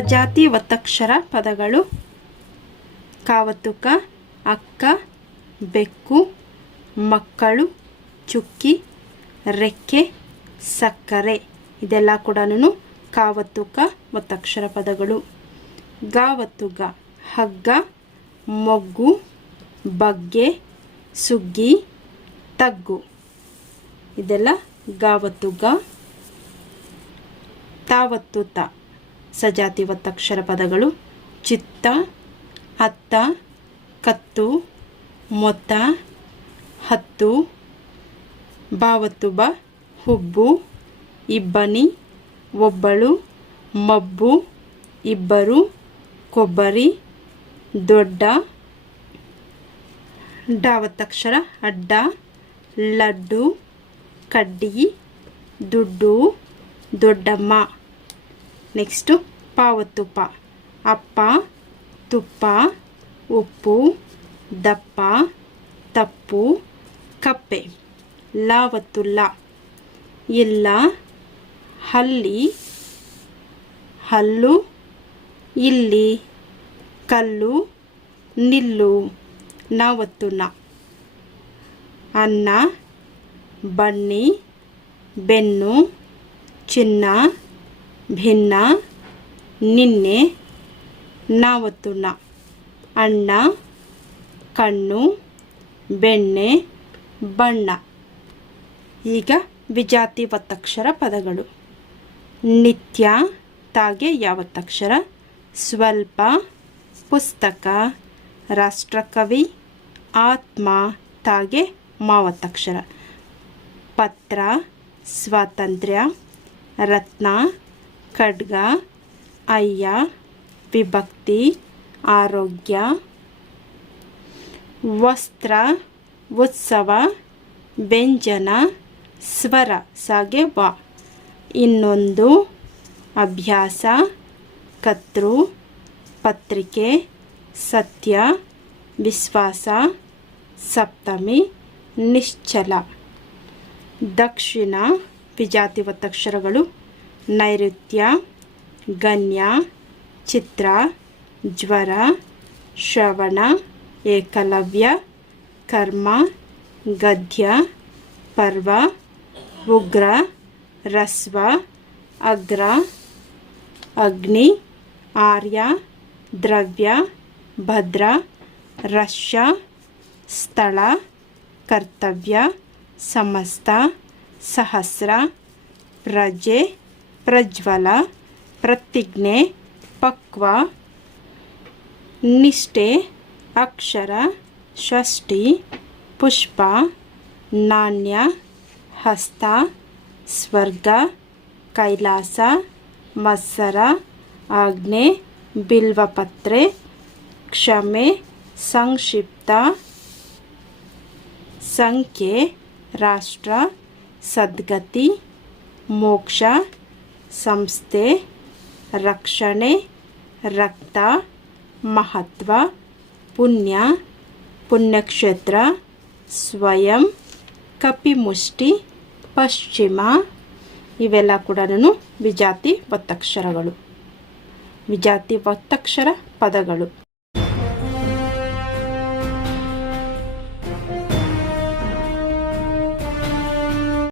ಸಜಾತಿ ಒತ್ತಕ್ಷರ ಪದಗಳು ಕಾವತುಕ, ಅಕ್ಕ, ಬೆಕ್ಕು, ಮಕ್ಕಳು, ಚುಕ್ಕಿ, ರೆಕ್ಕೆ, ಸಕ್ಕರೆ. ಇದೆಲ್ಲ ಕೂಡ ಕಾವತುಕ ಒತ್ತಕ್ಷರ ಪದಗಳು. ಗಾವತ್ತುಗ ಹಗ್ಗ, ಮೊಗ್ಗು, ಬಗ್ಗೆ, ಸುಗ್ಗಿ, ತಗ್ಗು. ಇದೆಲ್ಲ ಗಾವತ್ತುಗ ತಾವತ್ತು ತ ಸಜಾತಿ ಒತ್ತಕ್ಷರ ಪದಗಳು ಚಿತ್ತ, ಅತ್ತ, ಕತ್ತು, ಮೊತ್ತ, ಹತ್ತು ಬಾವತ್ತುಬ ಹುಬ್ಬು, ಇಬ್ಬನಿ, ಒಬ್ಬಳು, ಮಬ್ಬು, ಇಬ್ಬರು, ಕೊಬ್ಬರಿ, ದೊಡ್ಡ, ಡಾವತ್ತಕ್ಷರ, ಅಡ್ಡ, ಲಡ್ಡು, ಕಡ್ಡಿ, ದುಡ್ಡು, ದೊಡ್ಡಮ್ಮ. ನೆಕ್ಸ್ಟು ಪಾವತ್ತುಪ್ಪ ಅಪ್ಪ ತುಪ್ಪ ಉಪ್ಪು ದಪ್ಪ ತಪ್ಪು ಕಪ್ಪೆ ಲಾವತ್ತುಲ್ಲ ಇಲ್ಲ ಹಲ್ಲಿ ಹಲ್ಲು ಇಲ್ಲಿ ಕಲ್ಲು ನಿಲ್ಲು ನಾವತ್ತು ನ ಅನ್ನ ಬನ್ನಿ ಬೆನ್ನು ಚಿನ್ನ ಭಿನ್ನ, ನಿನ್ನೆ, ನಾವತ್ತುಣ್ಣ. ಅಣ್ಣ, ಕಣ್ಣು, ಬೆಣ್ಣೆ, ಬಣ್ಣ. ಈಗ ವಿಜಾತಿ ಒತ್ತಕ್ಷರ ಪದಗಳು. ನಿತ್ಯ, ತಾಗೆ ಯಾವತ್ತಕ್ಷರ. ಸ್ವಲ್ಪ, ಪುಸ್ತಕ. ರಾಷ್ಟ್ರಕವಿ, ಆತ್ಮ, ತಾಗೆ ಮಾವತ್ತಕ್ಷರ. ಪತ್ರ, ಸ್ವಾತಂತ್ರ್ಯ, ರತ್ನ ಖಡ್ಗ, ಅಯ್ಯ, ವಿಭಕ್ತಿ, ಆರೋಗ್ಯ, ವಸ್ತ್ರ, ಉತ್ಸವ, ವ್ಯಂಜನ, ಸ್ವರ, ಸಾಗೆ ವ. ಇನ್ನೊಂದು ಅಭ್ಯಾಸ ಕತೃ ಪತ್ರಿಕೆ, ಸತ್ಯ, ವಿಶ್ವಾಸ, ಸಪ್ತಮಿ, ನಿಶ್ಚಲ. ದಕ್ಷಿಣ ವಿಜಾತಿ ಒತ್ತಕ್ಷರಗಳು ನೈಋತ್ಯ ಗಣ್ಯ ಚಿತ್ರ ಜ್ವರ ಶ್ರವಣ ಏಕಲವ್ಯ ಕರ್ಮ ಗದ್ಯ ಪರ್ವ ಉಗ್ರ ರಸ್ವ ಅಗ್ರ ಅಗ್ನಿ ಆರ್ಯ ದ್ರವ್ಯ ಭದ್ರ ರಶ್ಯ ಸ್ಥಳ ಕರ್ತವ್ಯ ಸಮಸ್ತ ಸಹಸ್ರ ಪ್ರಜೆ ಪ್ರಜ್ವಲ ಪ್ರತಿಜ್ಞೆ ಪಕ್ವ ನಿಷ್ಠೆ ಅಕ್ಷರ ಷಷ್ಠಿ ಪುಷ್ಪ ನಾಣ್ಯ ಹಸ್ತ ಸ್ವರ್ಗ ಕೈಲಾಸ ಮತ್ಸರ ಆಜ್ಞೆ ಬಿಲ್ವಪತ್ರೆ ಕ್ಷಮೆ ಸಂಕ್ಷಿಪ್ತ ಸಂಖ್ಯೆ ರಾಷ್ಟ್ರ ಸದ್ಗತಿ ಮೋಕ್ಷ ಸಂಸ್ಥೆ, ರಕ್ಷಣೆ, ರಕ್ತ, ಮಹತ್ವ, ಪುಣ್ಯ, ಪುಣ್ಯಕ್ಷೇತ್ರ, ಸ್ವಯಂ, ಕಪಿಮುಷ್ಟಿ, ಪಶ್ಚಿಮ, ಇವೆಲ್ಲ ಕೂಡ ವಿಜಾತಿ ಒತ್ತಕ್ಷರಗಳು. ವಿಜಾತಿ ಒತ್ತಕ್ಷರ ಪದಗಳು.